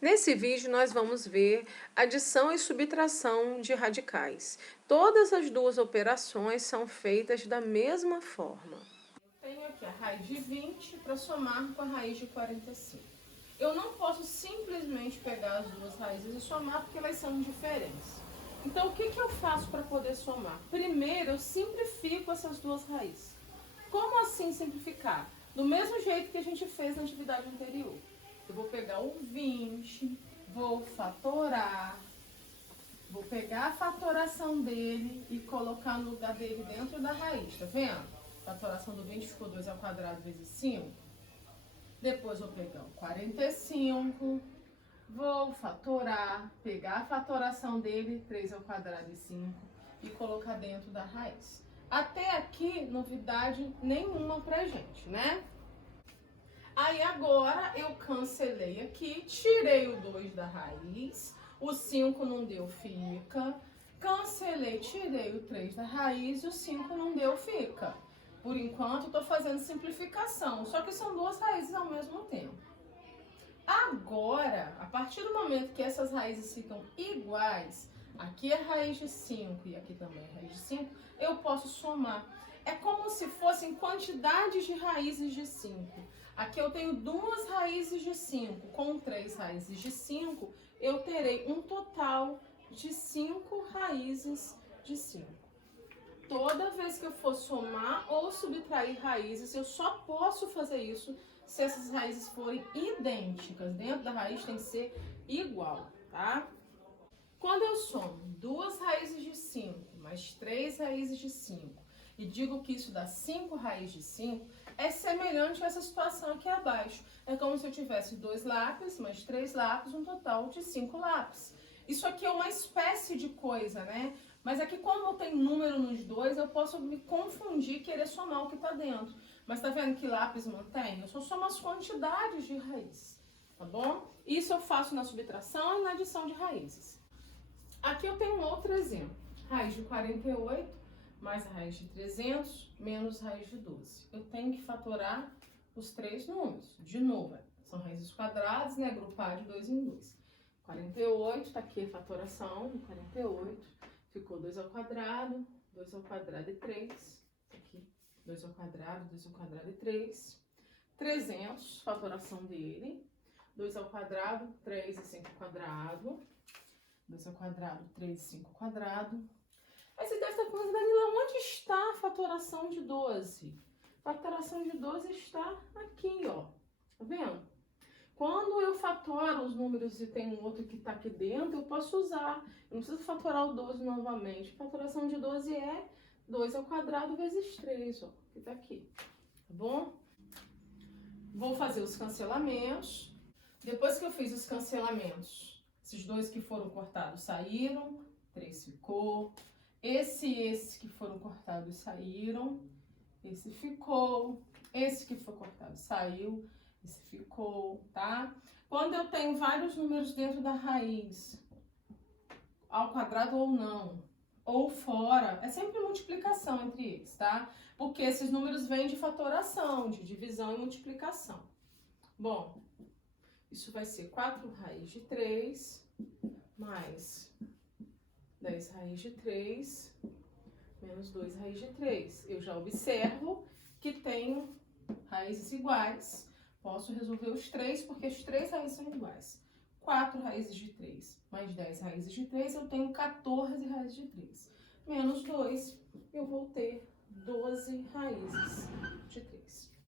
Nesse vídeo, nós vamos ver adição e subtração de radicais. Todas as duas operações são feitas da mesma forma. Tenho aqui a raiz de 20 para somar com a raiz de 45. Eu não posso simplesmente pegar as duas raízes e somar porque elas são diferentes. Então, o que eu faço para poder somar? Primeiro, eu simplifico essas duas raízes. Como assim simplificar? Do mesmo jeito que a gente fez na atividade anterior. Eu vou pegar o 20, vou fatorar, vou pegar a fatoração dele e colocar no lugar dele dentro da raiz, tá vendo? A fatoração do 20 ficou 2 ao quadrado vezes 5. Depois vou pegar o 45, vou fatorar, pegar a fatoração dele, 3 ao quadrado e 5, e colocar dentro da raiz. Até aqui, novidade nenhuma pra gente, né? Aí agora eu cancelei aqui, tirei o 2 da raiz, o 5 não deu, fica. Cancelei, tirei o 3 da raiz e o 5 não deu, fica. Por enquanto eu tô fazendo simplificação, só que são duas raízes ao mesmo tempo. Agora, a partir do momento que essas raízes ficam iguais, aqui é raiz de 5 e aqui também é raiz de 5, eu posso somar. É como se fossem quantidades de raízes de 5. Aqui eu tenho duas raízes de 5, com 3 raízes de 5, eu terei um total de 5 raízes de 5. Toda vez que eu for somar ou subtrair raízes, eu só posso fazer isso se essas raízes forem idênticas. Dentro da raiz tem que ser igual, tá? Quando eu somo duas raízes de 5 mais 3 raízes de 5 e digo que isso dá 5 raízes de 5, é semelhante a essa situação aqui abaixo. É como se eu tivesse 2 lápis mais 3 lápis, um total de 5 lápis. Isso aqui é uma espécie de coisa, né? Mas aqui, como tem número nos dois, eu posso me confundir e querer somar o que está dentro. Mas tá vendo que lápis mantém? Eu só somo as quantidades de raízes, tá bom? Isso eu faço na subtração e na adição de raízes. Aqui eu tenho um outro exemplo. Raiz de 48 mais a raiz de 300 menos raiz de 12. Eu tenho que fatorar os três números. De novo, são raízes quadradas, né? Agrupar de 2 em 2. 48, tá aqui a fatoração de 48. Ficou 2 ao quadrado e 3. Aqui, 2 ao quadrado e 3. 300, fatoração dele. 2 ao quadrado, 3 e 5 ao quadrado. 2 ao quadrado, 3 e 5 ao quadrado. Aí você deve estar perguntando, Danila, onde está a fatoração de 12? A fatoração de 12 está aqui, ó. Tá vendo? Quando eu fatoro os números e tem um outro que está aqui dentro, eu posso usar. Eu não preciso fatorar o 12 novamente. A fatoração de 12 é 2 ao quadrado vezes 3, ó, que está aqui. Tá bom? Vou fazer os cancelamentos. Depois que eu fiz os cancelamentos, esses dois que foram cortados saíram, 3 ficou. Esse e esse que foram cortados saíram, esse ficou. Esse que foi cortado saiu, esse ficou, tá? Quando eu tenho vários números dentro da raiz, ao quadrado ou não, ou fora, é sempre multiplicação entre eles, tá? Porque esses números vêm de fatoração, de divisão e multiplicação. Bom, isso vai ser 4 raiz de 3 mais 10 raiz de 3 menos 2 raiz de 3. Eu já observo que tenho raízes iguais. Posso resolver os três, porque as três raízes são iguais. 4 raízes de 3 mais 10 raízes de 3, eu tenho 14 raízes de 3. Menos 2, eu vou ter 12 raízes de 3.